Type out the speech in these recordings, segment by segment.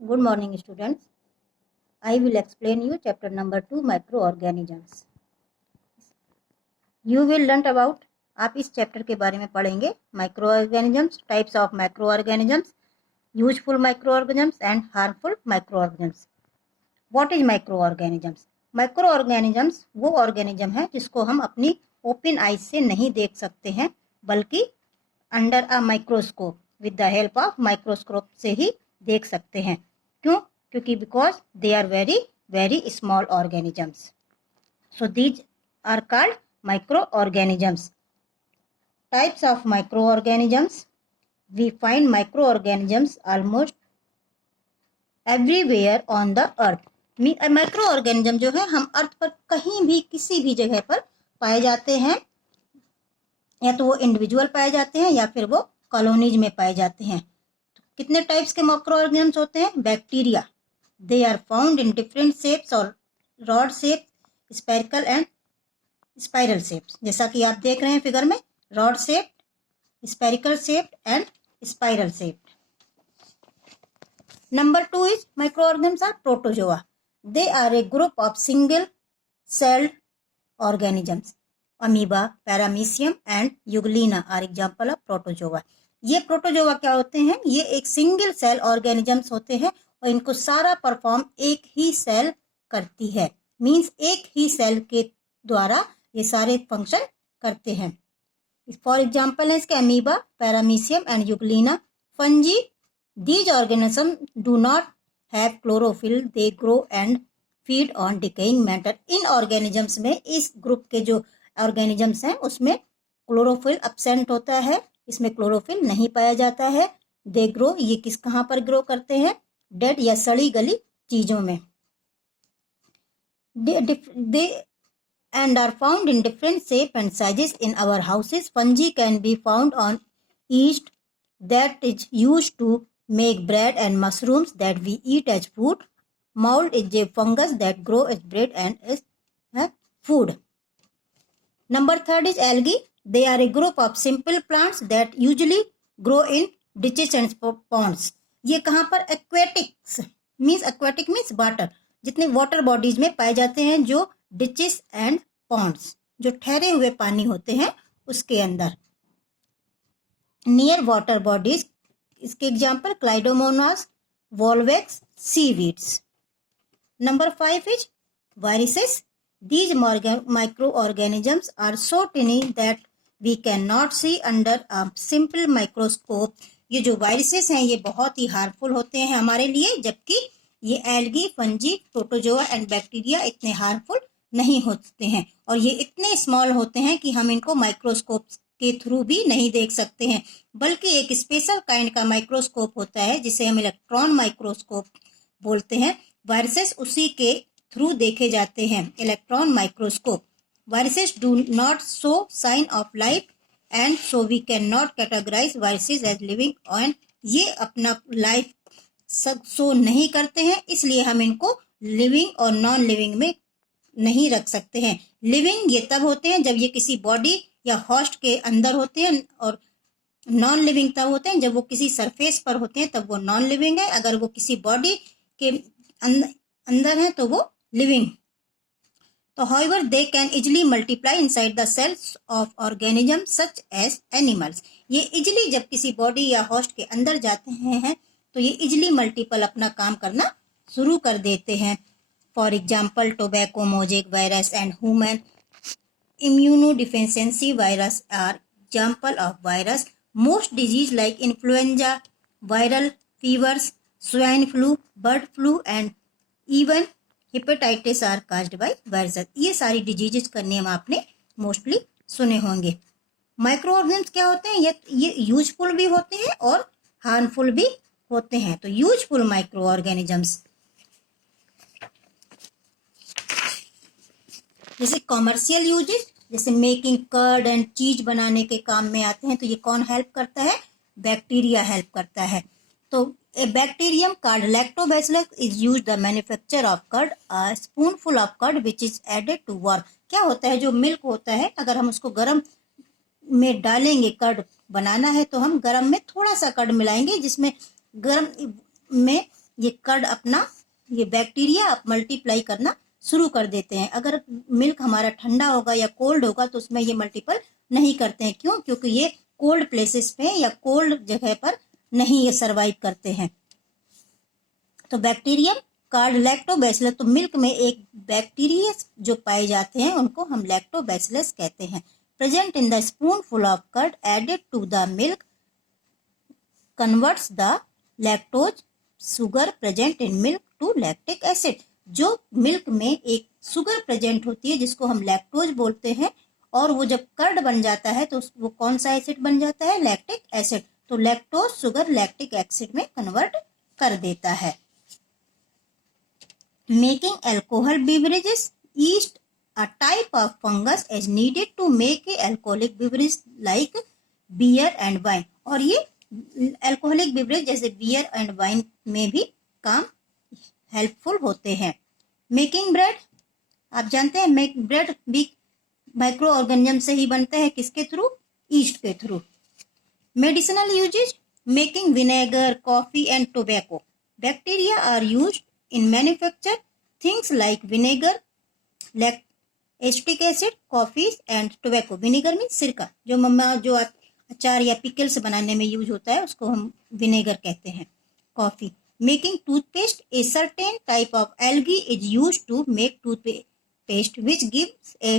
Good morning, students. I will explain you chapter number 2, microorganisms. You will learn about, आप इस chapter के बारे में पढ़ेंगे microorganisms, types of microorganisms, useful microorganisms and harmful microorganisms. What is microorganisms? Microorganisms वो organism है जिसको हम अपनी ओपन आइज से नहीं देख सकते हैं, बल्कि under a microscope, with the help of microscope से ही देख सकते हैं. क्यों? क्योंकि because they are very very small organisms. So these are called microorganisms. Types of microorganisms. We find microorganisms almost everywhere on the earth. Microorganism जो है हम अर्थ पर कहीं भी किसी भी जगह पर पाए जाते हैं, या तो वो इंडिविजुअल पाए जाते हैं या फिर वो कॉलोनीज में पाए जाते हैं. कितने टाइप्स के माइक्रोऑर्गेनिज्म होते हैं? Bacteria. They are found in different shapes or rod shape, spherical and spiral shapes. जैसा कि आप देख रहे हैं फिगर में, rod shape, spherical shape and spiral shape. Number 2 is microorganisms are protozoa. They are a group of single-celled organisms. Amoeba, Paramecium and Euglena are example of protozoa. ये protozoa क्या होते हैं? ये एक सिंगल सेल ऑर्गेनिजम्स होते हैं और इनको सारा परफॉर्म एक ही सेल करती है. मींस एक ही सेल के द्वारा ये सारे फंक्शन करते हैं. फॉर एग्जाम्पल है इसके amoeba, paramecium and Euglena. Fungi. These organisms do not have chlorophyll. They grow and feed on decaying matter. In organisms में, इस ग्रुप के जो ऑर्गेनिजम्स हैं उसमें क्लोरोफिल एब्सेंट होता है, इसमें क्लोरोफिल नहीं पाया जाता है. दे ग्रो, ये कहाँ पर ग्रो करते हैं? डेड या सड़ी गली चीजों में. दे and are found in different shape and sizes in our houses. Fungi can be found on yeast that is used to make bread and mushrooms that we eat as food. Mold is a fungus that grow as bread and as food. Number 3 is algae. They are a group of simple plants that usually grow in ditches and ponds. ये कहाँ पर? aquatics means water. जितने water bodies में पाए जाते हैं, जो ditches and Pond's, जो ठहरे हुए पानी होते हैं उसके अंदर. नियर वाटर बॉडीज, इसके example chlamydomonas, volvox, seaweeds. Number 5 is viruses. These micro organisms are so tiny that we can not see under a simple microscope. ये जो वायरसेस हैं ये बहुत ही हार्मफुल होते हैं हमारे लिए, जबकि ये algae, fungi, protozoa and bacteria इतने हार्मफुल नहीं होते हैं और ये इतने स्मॉल होते हैं कि हम इनको माइक्रोस्कोप के थ्रू भी नहीं देख सकते हैं, बल्कि एक स्पेशल काइंड का माइक्रोस्कोप होता है जिसे हम इलेक्ट्रॉन माइक्रोस्कोप बोलते हैं. वायरसेस उसी के थ्रू देखे जाते हैं, electron microscope. Viruses do not show sign of life and so we can not categorise viruses as living. And ये अपना लाइफ शो नहीं करते हैं, इसलिए हम इनको लिविंग और नॉन लिविंग में नहीं रख सकते हैं. लिविंग ये तब होते हैं जब ये किसी बॉडी या होस्ट के अंदर होते हैं, और नॉन लिविंग तब होते हैं जब वो किसी सरफेस पर होते हैं, तब वो नॉन लिविंग है. अगर वो किसी बॉडी के अंदर है तो वो लिविंग. तो however they can easily multiply inside the cells of organisms such as animals. ये इजिली जब किसी बॉडी या होस्ट के अंदर जाते हैं तो ये इजिली मल्टीपल अपना काम करना शुरू कर देते हैं. For example tobacco, mosaic virus and human immunodeficiency virus are example of virus. Most disease like influenza, viral fevers, swine flu, bird flu and even hepatitis are caused by viruses. ये सारी diseases का name आपने mostly सुने होंगे. Microorganism क्या होते हैं? ये यूजफुल भी होते हैं और हार्मफुल भी होते हैं. तो यूजफुल माइक्रोऑर्गेनिजम्स जैसे कॉमर्शियल यूजेस, जैसे मेकिंग कर्ड एंड चीज बनाने के काम में आते हैं, तो ये कौन हेल्प करता है? बैक्टीरिया हेल्प करता है. तो a bacterium called lactobacillus is used the manufacture of curd. A spoonful of curd which is added to water. क्या होता है? जो मिल्क होता है, अगर हम उसको गर्म में डालेंगे, कर्ड बनाना है तो हम गर्म में थोड़ा सा कर्ड मिलाएंगे, जिसमें गर्म में ये कर्ड अपना ये बैक्टीरिया मल्टीप्लाई करना शुरू कर देते हैं। अगर मिल्क हमारा ठंडा होगा या कोल्ड होगा तो उसमें ये मल्टीपल नहीं करते हैं। क्यों? क्योंकि ये कोल्ड प्लेसेस पे या कोल्ड जगह पर नहीं ये सरवाइव करते हैं। तो बैक्टीरियम कार्ड लैक्टोबैसिलस, तो मिल्क में एक बैक्टीरिया जो पाए जाते हैं उनको हम लैक्टोबैसिलस कहते हैं। Present in the spoonful of curd added to the milk converts the lactose sugar present in milk to lactic acid. जो मिल्क में एक शुगर प्रेजेंट होती है जिसको हम लैक्टोज बोलते हैं, और वो जब कर्ड बन जाता है तो वो कौन सा एसिड बन जाता है? Lactic acid. तो लैक्टोज शुगर लैक्टिक एसिड में कन्वर्ट कर देता है। Making alcohol beverages, yeast a type of fungus is needed to make a alcoholic beverage like beer and wine। और ये अल्कोहलिक बेवरेज जैसे बियर एंड वाइन में भी काम हेल्पफुल होते हैं। मेकिंग ब्रेड, आप जानते हैं ब्रेड भी माइक्रो ऑर्गेनिज्म से ही बनता है। किसके थ्रू? ईस्ट के through. Medicinal uses, making vinegar, coffee and tobacco. Bacteria are used in manufacture things like vinegar, acetic acid, coffee and tobacco। vinegar में सिरका, जो अचार या पिकल्स बनाने में यूज होता है उसको हम विनेगर कहते हैं। Coffee, making toothpaste, a certain type of algae is used to make toothpaste which gives a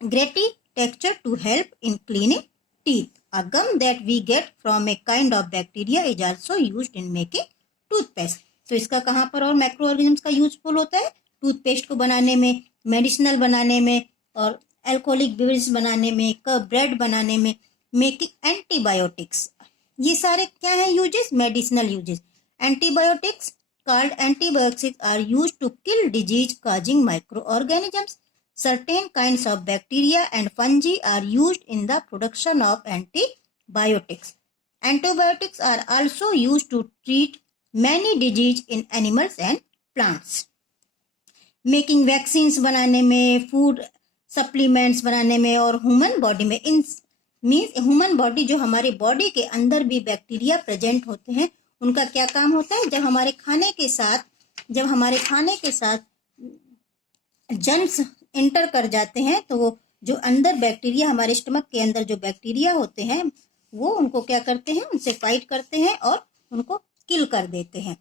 gritty texture to help in cleaning teeth। A gum that we get from a kind of bacteria is also used in making toothpaste। तो इसका कहाँ पर और micro organisms का useful होता है? Toothpaste को बनाने में, मेडिसिनल बनाने में, और अल्कोहलिक बेवरेज बनाने में, ब्रेड बनाने में, मेकिंग एंटीबायोटिक्स। ये सारे क्या है uses? Medicinal uses. Antibiotics called antibiotics are used to kill disease causing micro organisms. Certain kinds of bacteria and fungi are used in the production of antibiotics. Antibiotics are also used to treat many disease in animals and plants। Making vaccines बनाने में, food supplements बनाने में, और human body में, इन means human body जो हमारे body के अंदर भी बैक्टीरिया प्रेजेंट होते हैं, उनका क्या काम होता है? जब हमारे खाने के साथ जर्म्स इंटर कर जाते हैं तो वो जो अंदर बैक्टीरिया, हमारे स्टमक के अंदर जो बैक्टीरिया होते हैं वो उनको क्या करते हैं? उनसे फाइट करते हैं और उनको किल कर देते हैं।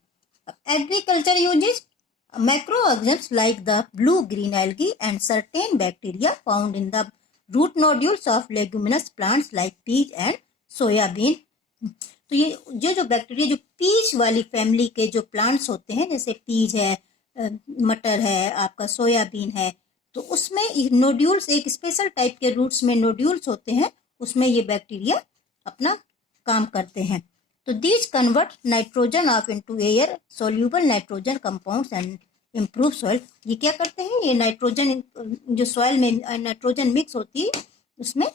Agriculture uses, microorganisms like the blue green algae and certain bacteria found in the root nodules of leguminous plants like peas and soybean. तो ये जो बैक्टीरिया जो पीज वाली फैमिली के जो प्लांट्स होते हैं, जैसे पीज है, मटर है, आपका सोयाबीन है, तो उसमें नोड्यूल्स, एक स्पेशल टाइप के रूट्स में नोड्यूल्स होते हैं, उसमें ये बैक्टीरिया अपना काम करते हैं। तो these convert nitrogen off into air soluble nitrogen compounds and improve soil। ये क्या करते हैं? ये नाइट्रोजन जो सॉइल में नाइट्रोजन मिक्स होती है उसमें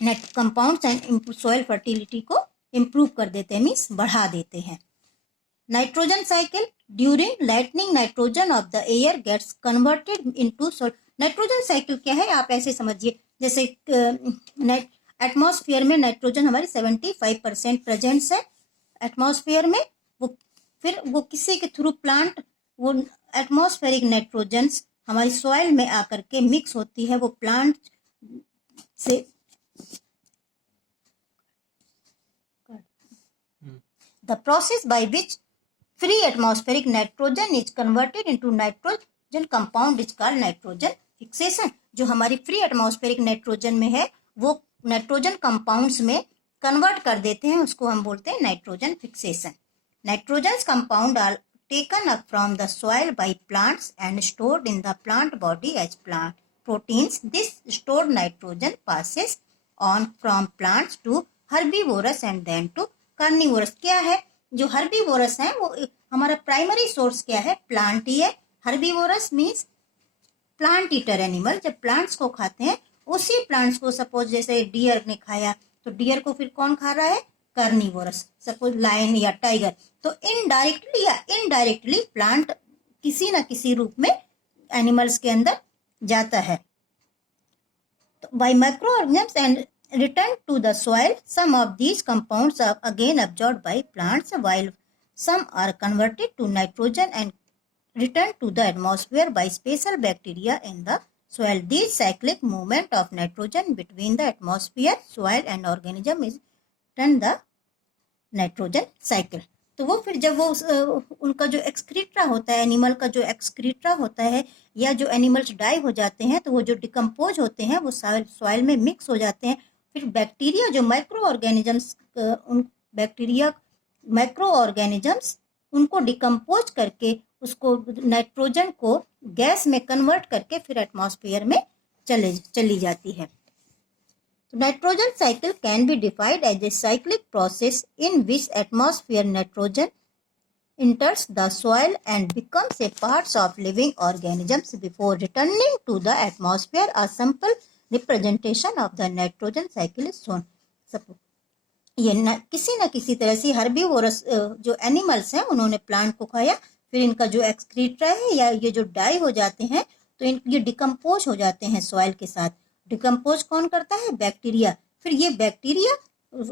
कंपाउंड्स एंड सॉइल फर्टिलिटी को इम्प्रूव कर देते हैं, मीन्स बढ़ा देते हैं। Nitrogen cycle, during lightning nitrogen of the air gets converted into soil. Nitrogen cycle क्या है? आप ऐसे समझिए, जैसे एटमॉस्फेयर में नाइट्रोजन हमारी 75% प्रेजेंस है एटमॉस्फेयर में। वो किसी के थ्रू प्लांट, वो एटमॉस्फेरिक नाइट्रोजन हमारी सॉइल में आकर के मिक्स होती है, वो प्लांट से the process by which free atmospheric nitrogen is converted into nitrogen compound is called nitrogen fixation. जो हमारी फ्री एटमॉस्फेरिक नाइट्रोजन में है वो नाइट्रोजन कंपाउंड्स में कन्वर्ट कर देते हैं, उसको हम बोलते हैं nitrogen fixation. Nitrogen compound are taken up from the soil by plants and stored in the plant body as plant proteins. This stored nitrogen passes on from plants to herbivorous and then to carnivorous. क्या है? जो herbivorous है वो हमारा primary source क्या है? Plant ही है। Herbivorous means plant eater animal. जब प्लांट्स को खाते हैं, उसी प्लांट्स को सपोज जैसे डियर ने खाया तो डियर को फिर कौन खा रहा है? कार्निवोरस। सपोज लायन या टाइगर। तो इनडायरेक्टली या इनडायरेक्टली प्लांट किसी ना किसी रूप में एनिमल्स के अंदर जाता है। तो by microorganisms and return to the soil, some of these compounds are again absorbed by plants while Some are converted to nitrogen and returned to the atmosphere by special bacteria in the soil. This cyclic movement of nitrogen between the atmosphere, soil and organism is termed the nitrogen cycle. तो वो फिर जब वो उनका जो एक्सक्रीट्रा होता है, animal का जो एक्सक्रीट्रा होता है, या जो एनिमल्स डाई हो जाते हैं तो वो जो डिकम्पोज होते हैं वो सॉइल में मिक्स हो जाते हैं. फिर बैक्टीरिया जो माइक्रो ऑर्गेनिजम्स, उन बैक्टीरिया माइक्रो ऑर्गेनिजम्स उनको डिकम्पोज करके उसको नाइट्रोजन को गैस में कन्वर्ट करके फिर एटमॉस्फेयर में चली जाती है. Nitrogen cycle can be defined as a cyclic process in which atmosphere nitrogen enters the soil and becomes a part of living organisms before returning to the atmosphere. A simple representation of the nitrogen cycle is shown. ये किसी न किसी तरह से herbivorous जो animals हैं उन्होंने plant को खाया, फिर इनका जो एक्सक्रीट्रा है या ये जो डाई हो जाते हैं तो ये डिकम्पोज हो जाते हैं सॉइल के साथ. डिकम्पोज कौन करता है? बैक्टीरिया. फिर ये बैक्टीरिया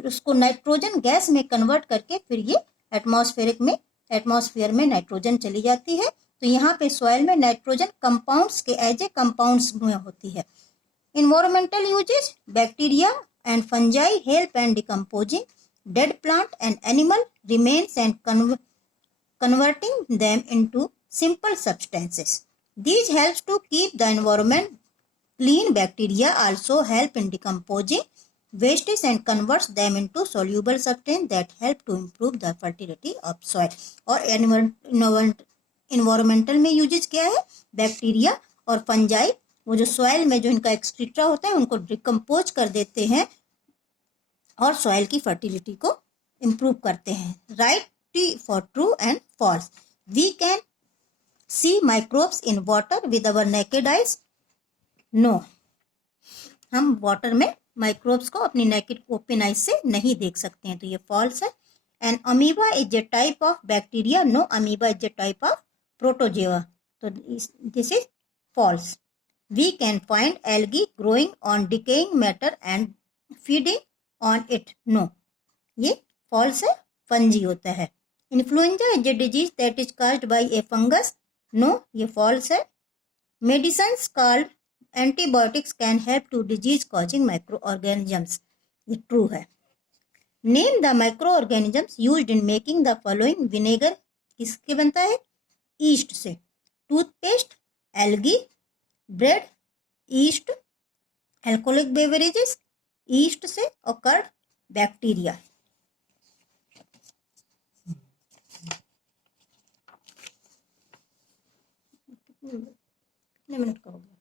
उसको नाइट्रोजन गैस में कन्वर्ट करके फिर ये एटमॉस्फेयर में नाइट्रोजन चली जाती है. तो यहाँ पे सॉइल में नाइट्रोजन कंपाउंड्स के एज ए कंपाउंड्स में होती है. Environmental uses, bacteria and fungi help and decomposing dead plant and animal remains and converting them into simple substances. These helps to keep the environment clean. Bacteria also help in decomposing wastes and converts them into soluble substances that help to improve the fertility of soil. और environmental में uses क्या है? Bacteria और fungi वो जो soil में जो इनका एक्सक्रीट्रा होता है उनको डिकम्पोज कर देते हैं और सॉइल की फर्टिलिटी को इम्प्रूव करते हैं. Right for true and false. We can see microbes in water with our naked eyes. No. हम वाटर में माइक्रोब्स को अपनी नेकेड ओपन आइज से नहीं देख सकते हैं, तो ये फॉल्स है. And amoeba is a type of bacteria. No, amoeba is a type of protozoa. तो this is false. We can find algae growing on decaying matter and feeding on it. No, ये false है, fungi होता है. Influenza is a disease that is caused by a fungus. No, ये false है. Medicines called antibiotics can help to disease causing micro organisms. ये true है. Name the micro organisms used in making the following. Vinegar किसके बनता है? East से. Toothpaste, algae, bread, east. Alcoholic beverages, east से. और कर्ड, बैक्टीरिया. कितने minute का हो गया?